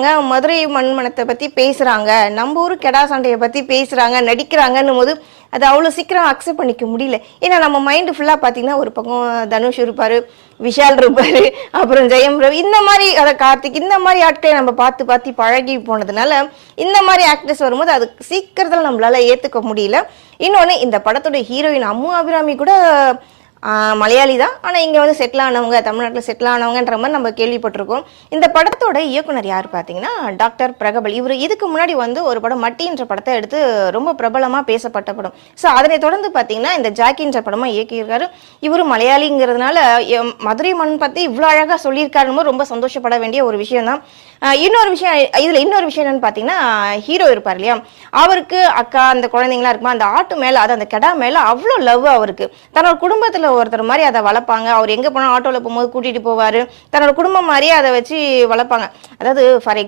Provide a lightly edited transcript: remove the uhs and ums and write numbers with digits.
மதுரை மண்மனத்தை பத்தி பேசுறாங்க, நம்ம ஊரு கெடா சண்டைய பத்தி பேசுறாங்க, நடிக்கிறாங்கன்னும் போது அது அவ்வளவு சீக்கிரம் அக்செப்ட் பண்ணிக்க முடியல. ஏன்னா நம்ம மைண்ட் ஃபுல்லா பாத்தீங்கன்னா ஒரு பக்கம் தனுஷ் இருப்பாரு, விஷால் இருப்பாரு, அப்புறம் ஜெயம் ரவி, இந்த மாதிரி கார்த்திக், இந்த மாதிரி ஆட்களை நம்ம பார்த்து பார்த்து பழகி போனதுனால இந்த மாதிரி ஆக்டர்ஸ் வரும்போது அது சீக்கிரத்துல நம்மளால ஏத்துக்க முடியல. இன்னொன்னு, இந்த படத்தோட ஹீரோயின் அம்மு அபிராமி கூட மலையாளி தான். ஆனால் இங்கே வந்து செட்டில் ஆனவங்க, தமிழ்நாட்டில் செட்டில் ஆனவங்கன்ற மாதிரி நம்ம கேள்விப்பட்டிருக்கோம். இந்த படத்தோட இயக்குனர் யார் பார்த்தீங்கன்னா டாக்டர் பிரகபல். இவர் இதுக்கு முன்னாடி வந்து ஒரு படம் மட்டின்ற படத்தை எடுத்து ரொம்ப பிரபலமாக பேசப்பட்ட படம். ஸோ அதனை தொடர்ந்து பார்த்தீங்கன்னா இந்த ஜாக்கின்ற படமாக இயக்கியிருக்காரு. இவரும் மலையாளிங்கிறதுனால மதுரை மண் பற்றி இவ்வளோ அழகாக சொல்லியிருக்காருன்னு ரொம்ப சந்தோஷப்பட வேண்டிய ஒரு விஷயம் தான். இன்னொரு விஷயம் என்னன்னு பார்த்தீங்கன்னா, ஹீரோ இருப்பார் இல்லையா, அவருக்கு அக்கா அந்த குழந்தைங்களா இருக்குமா, அந்த ஆட்டு மேலே, அது அந்த கெடா மேலே அவ்வளோ லவ் அவருக்கு. தன்னோட குடும்பத்தில் ஒருத்தர் மாதிரி அதை வளர்ப்பாங்க. அவர் எங்கே போனால் ஆட்டோவில் போகும்போது கூட்டிகிட்டு போவார். தன்னோட குடும்பம் மாதிரியே அதை வச்சு வளர்ப்பாங்க. அதாவது ஃபார்